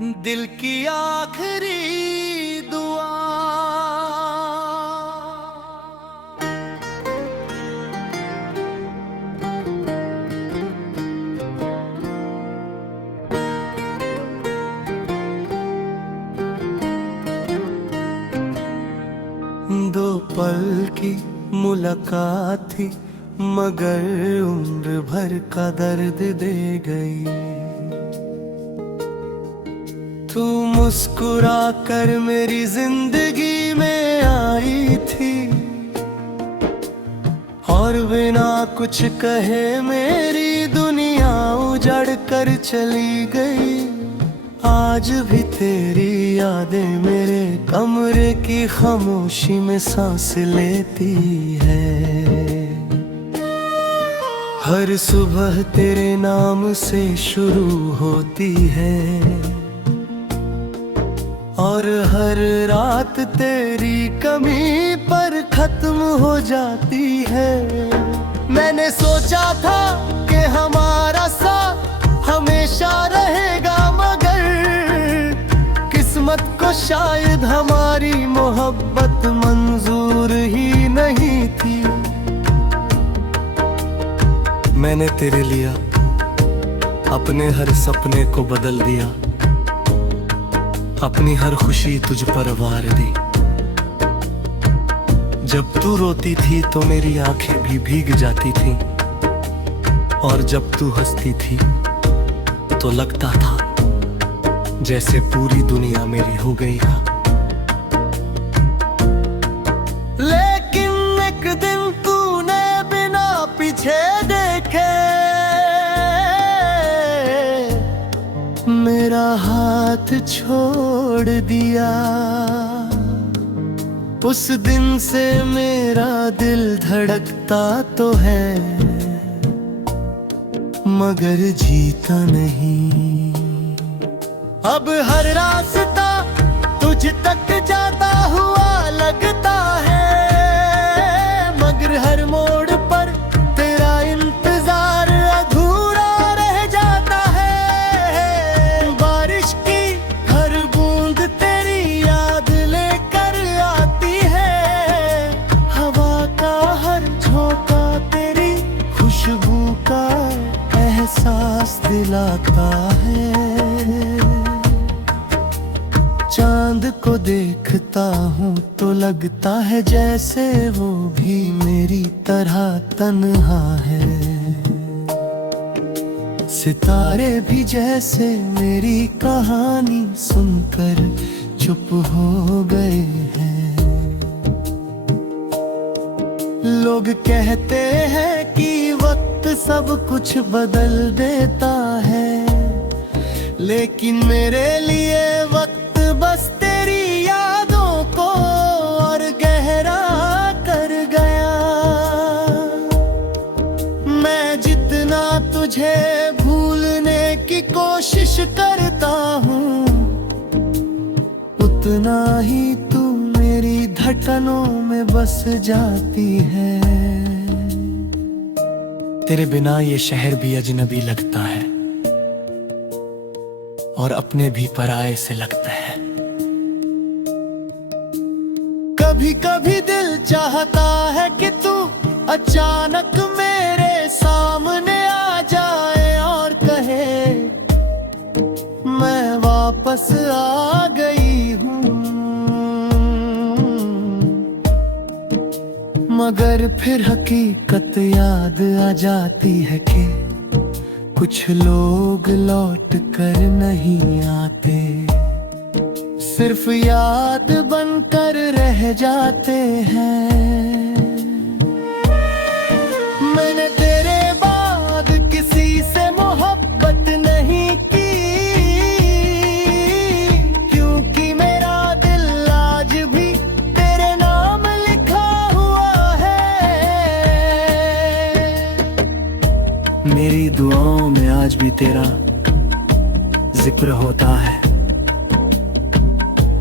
दिल की आखिरी दुआ। दो पल की मुलाकात थी, मगर उम्र भर का दर्द दे गई। तू मुस्कुरा कर मेरी जिंदगी में आई थी, और बिना कुछ कहे मेरी दुनिया उजड़ कर चली गई। आज भी तेरी यादें मेरे कमरे की खामोशी में सांस लेती है। हर सुबह तेरे नाम से शुरू होती है, और हर रात तेरी कमी पर खत्म हो जाती है। मैंने सोचा था कि हमारा साथ हमेशा रहेगा, मगर किस्मत को शायद हमारी मोहब्बत मंजूर ही नहीं थी। मैंने तेरे लिए अपने हर सपने को बदल दिया, अपनी हर खुशी तुझ पर वार दी। जब तू रोती थी तो मेरी आंखें भी भीग जाती थीं, और जब तू हंसती थी तो लगता था जैसे पूरी दुनिया मेरी हो गई है। लेकिन एक दिन तूने बिना पीछे देखे मेरा हाथ छोड़ दिया। उस दिन से मेरा दिल धड़कता तो है, मगर जीता नहीं। अब हर रास्ता तुझ तक जाता हुआ लगता है, मगर हर मोड़ पर तेरा इंतजार अधूरा रह जाता है। बारिश की हर बूंद तेरी याद लेकर आती है, हवा का हर झोंका तेरी खुशबू का एहसास दिलाता है। चांद को देखता हूँ तो लगता है जैसे वो भी मेरी तरह तन्हा है। सितारे भी जैसे मेरी कहानी सुनकर चुप हो गए हैं। लोग कहते हैं कि वक्त सब कुछ बदल देता है, लेकिन मेरे लिए वक्त बस तेरी यादों को और गहरा कर गया। मैं जितना तुझे भूलने की कोशिश करता हूँ, उतना ही तू मेरी धड़कनों में बस जाती है। तेरे बिना ये शहर भी अजनबी लगता है, और अपने भी पराये से लगता है। कभी कभी दिल चाहता है कि तू अचानक मेरे सामने आ जाए और कहे मैं वापस आ गई हूँ। मगर फिर हकीकत याद आ जाती है कि कुछ लोग लौट कर नहीं आते, सिर्फ याद बनकर रह जाते हैं। मैंने तेरे बाद किसी से मोहब्बत नहीं की, क्योंकि मेरा दिल आज भी तेरे नाम लिखा हुआ है। मेरी दुआओं में आज भी तेरा जिक्र होता है।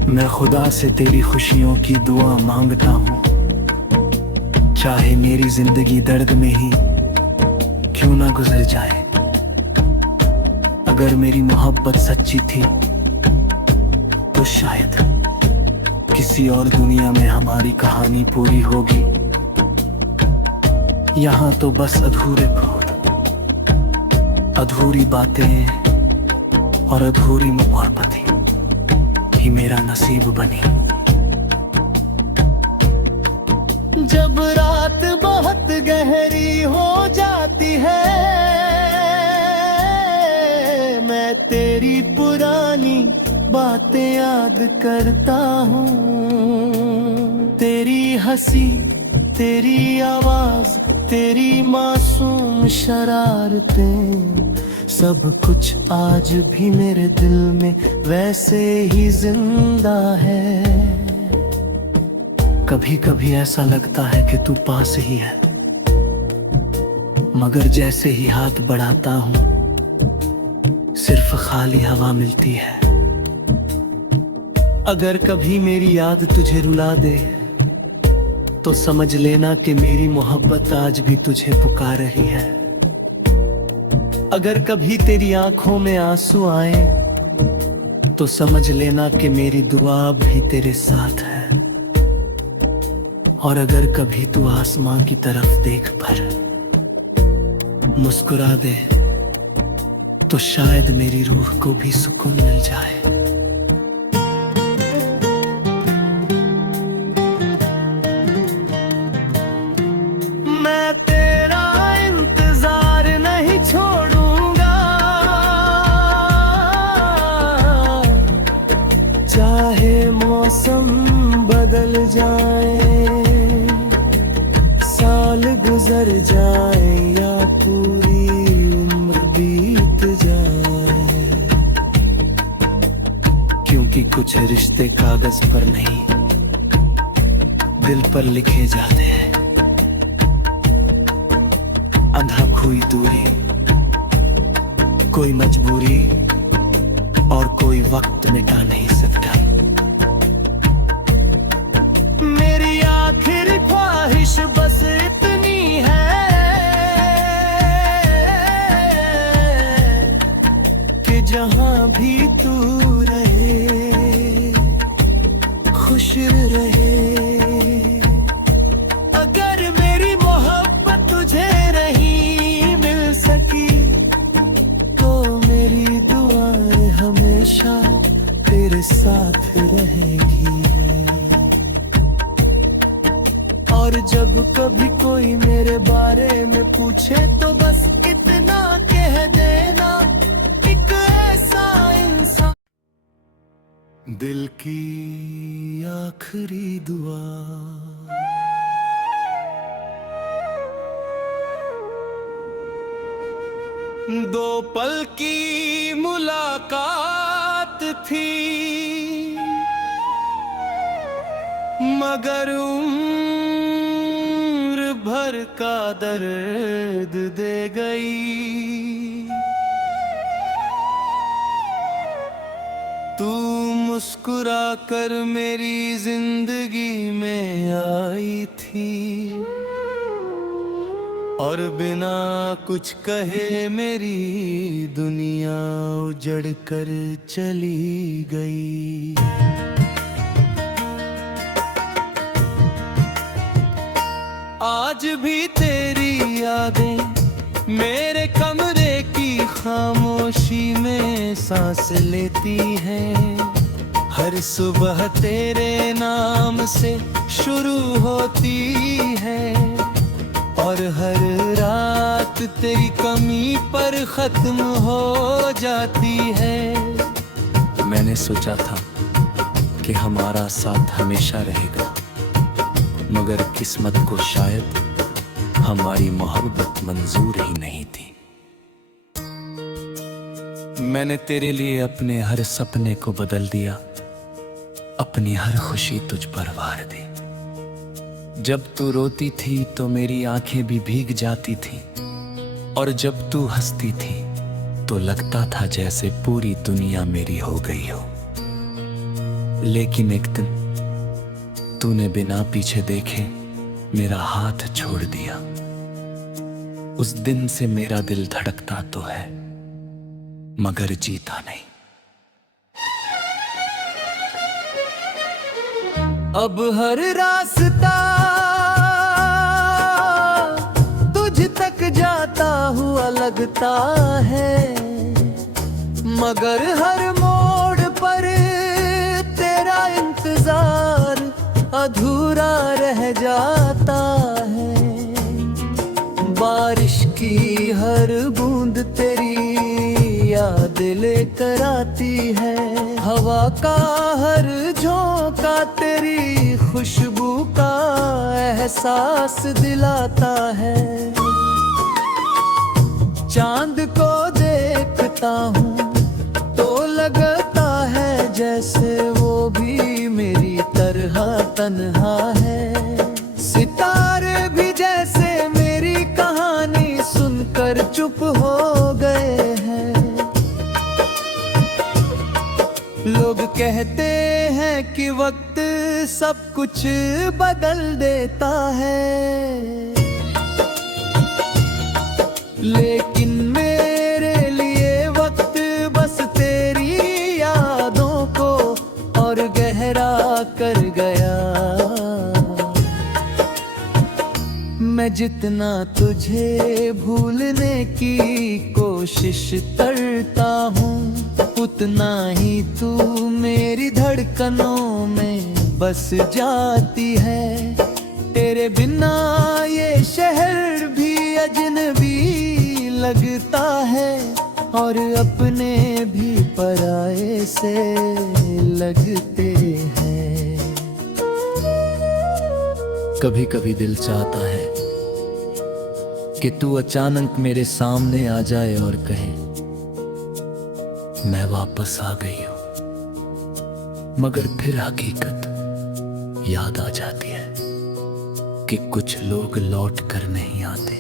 मैं खुदा से तेरी खुशियों की दुआ मांगता हूँ, चाहे मेरी जिंदगी दर्द में ही क्यों ना गुजर जाए। अगर मेरी मोहब्बत सच्ची थी शायद किसी और दुनिया में हमारी कहानी पूरी होगी। यहाँ तो बस अधूरे फूल, अधूरी बातें और अधूरी मोहब्बतें ही मेरा नसीब बनी। जब रात बहुत गहरी हो जाती है, मैं तेरी पुरानी बातें याद करता हूँ। तेरी हंसी, तेरी आवाज, तेरी मासूम शरारतें, सब कुछ आज भी मेरे दिल में वैसे ही जिंदा है। कभी कभी ऐसा लगता है कि तू पास ही है, मगर जैसे ही हाथ बढ़ाता हूँ सिर्फ खाली हवा मिलती है। अगर कभी मेरी याद तुझे रुला दे तो समझ लेना कि मेरी मोहब्बत आज भी तुझे पुकार रही है। अगर कभी तेरी आंखों में आंसू आए तो समझ लेना कि मेरी दुआ भी तेरे साथ है। और अगर कभी तू आसमां की तरफ देख कर मुस्कुरा दे तो शायद मेरी रूह को भी सुकून मिल जाए। मैं तेरा इंतजार नहीं छोड़ूंगा, चाहे मौसम बदल जाए, साल गुजर जाए या पूरी उम्र बीत जाए। क्योंकि कुछ रिश्ते कागज पर नहीं दिल पर लिखे जाते हैं। अंधा कोई दूरी, कोई मजबूरी और कोई वक्त मिटा नहीं सकता। मेरी आखिरी ख्वाहिश बस इतनी है कि जहां भी तू रहे, खुश रहे। अगर मेरी मोहब्बत तुझे नहीं मिल सकी तो मेरी दुआएं हमेशा तेरे साथ रहेगी। और जब कभी कोई मेरे बारे में पूछे तो बस इतना कह देना, एक ऐसा इंसान। दिल की आखिरी दुआ। दो पल की मुलाकात थी, मगर उम्र भर का दर्द दे गई। तू मुस्कुरा कर मेरी जिंदगी में आई थी और बिना कुछ कहे मेरी दुनिया उजड़ कर चली गई। आज भी तेरी यादें मेरे कमरे की खामोशी में सांस लेती हैं। हर सुबह तेरे नाम से शुरू होती है और हर रात तेरी कमी पर खत्म हो जाती है। मैंने सोचा था कि हमारा साथ हमेशा रहेगा, मगर किस्मत को शायद हमारी मोहब्बत मंजूर ही नहीं थी। मैंने तेरे लिए अपने हर सपने को बदल दिया, अपनी हर खुशी तुझ पर वार दी। जब तू रोती थी तो मेरी आंखें भी भीग जाती थी, और जब तू हंसती थी तो लगता था जैसे पूरी दुनिया मेरी हो गई हो। लेकिन एक दिन तूने बिना पीछे देखे मेरा हाथ छोड़ दिया। उस दिन से मेरा दिल धड़कता तो है मगर जीता नहीं। अब हर रास्ता तुझ तक जाता हुआ लगता है, मगर हर मोड़ पर तेरा इंतजार अधूरा रह जाता है। बारिश की हर बूंद तेरी याद लेकर आती है, हवा का हर झोंका तेरी खुशबू का एहसास दिलाता है। चांद को देखता हूँ तो लगता है जैसे वो भी मेरी तरह तन्हा है। सितारे भी जैसे मेरी कहानी सुनकर चुप हो गए हैं। लोग कहते हैं कि वक्त सब कुछ बदल देता है, लेकिन मेरे लिए वक्त बस तेरी यादों को और गहरा कर गया। मैं जितना तुझे भूलने की कोशिश करता हूँ, उतना ही तू मेरी धड़कनों में बस जाती है। तेरे बिना ये शहर भी अजनबी लगता है, और अपने भी पराये से लगते हैं। कभी कभी दिल चाहता है कि तू अचानक मेरे सामने आ जाए और कहे मैं वापस आ गई हूं, मगर फिर हकीकत याद आ जाती है कि कुछ लोग लौट कर नहीं आते,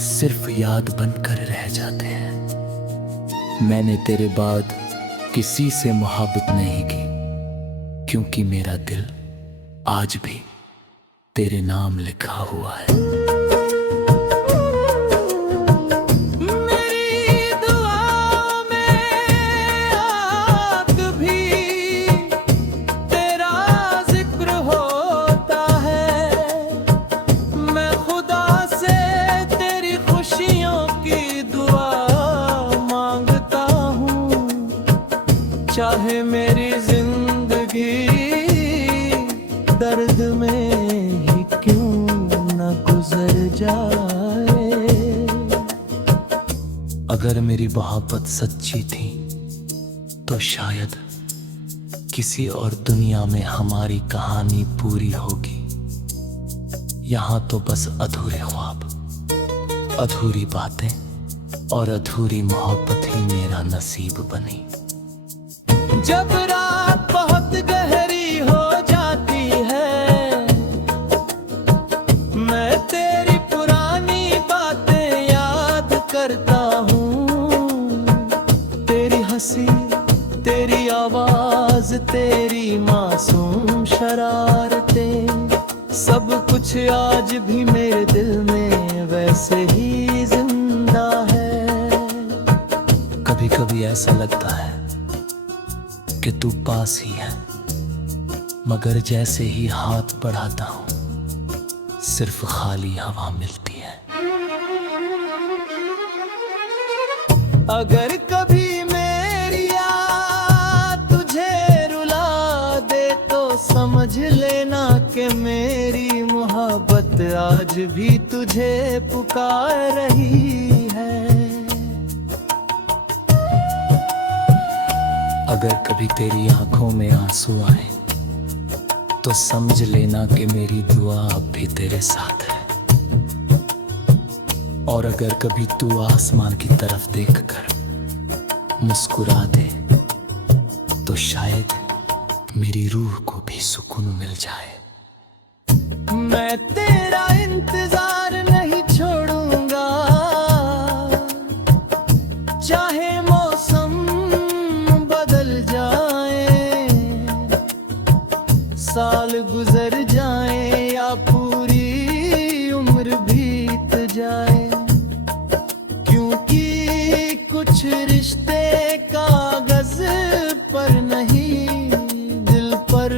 सिर्फ याद बनकर रह जाते हैं। मैंने तेरे बाद किसी से मोहब्बत नहीं की, क्योंकि मेरा दिल आज भी तेरे नाम लिखा हुआ है। चाहे मेरी जिंदगी दर्द में ही क्यों न गुजर जाए। अगर मेरी मोहब्बत सच्ची थी तो शायद किसी और दुनिया में हमारी कहानी पूरी होगी। यहाँ तो बस अधूरे ख्वाब, अधूरी बातें और अधूरी मोहब्बत ही मेरा नसीब बनी। जब रात बहुत गहरी हो जाती है, मैं तेरी पुरानी बातें याद करता हूँ। तेरी हंसी, तेरी आवाज, तेरी मासूम शरारतें, सब कुछ आज भी मेरे दिल में वैसे ही जिंदा है। कभी कभी ऐसा लगता है कि तू पास ही है, मगर जैसे ही हाथ बढ़ाता हूँ सिर्फ खाली हवा मिलती है। अगर कभी मेरी याद तुझे रुला दे तो समझ लेना कि मेरी मोहब्बत आज भी तुझे पुकार रही है। अगर कभी तेरी आंखों में आंसू आए तो समझ लेना कि मेरी दुआ अब भी तेरे साथ है। और अगर कभी तू आसमान की तरफ देखकर मुस्कुरा दे तो शायद मेरी रूह को भी सुकून मिल जाए। मैं तेरा इंतजार नहीं छोड़ूंगा, चाहे मौसम बदल जाए, साल गुजर जाए या पूरी उम्र बीत जाए, क्योंकि कुछ रिश्ते कागज पर नहीं दिल पर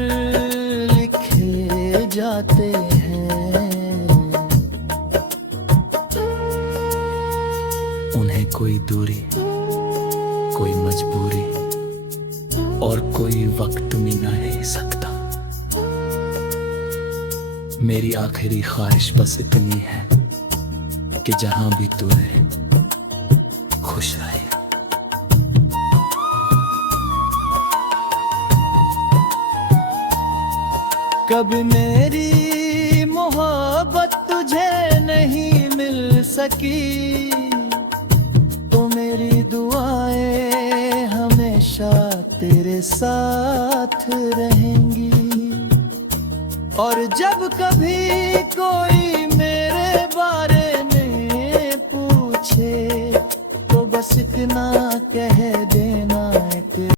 और कोई वक्त मिला नहीं सकता। मेरी आखिरी ख्वाहिश बस इतनी है कि जहां भी तू रहे खुश रहे। कभी मेरी मोहब्बत तुझे नहीं मिल सकी तो मेरी दुआएं हमेशा तेरे साथ रहेंगी। और जब कभी कोई मेरे बारे में पूछे तो बस इतना कह देना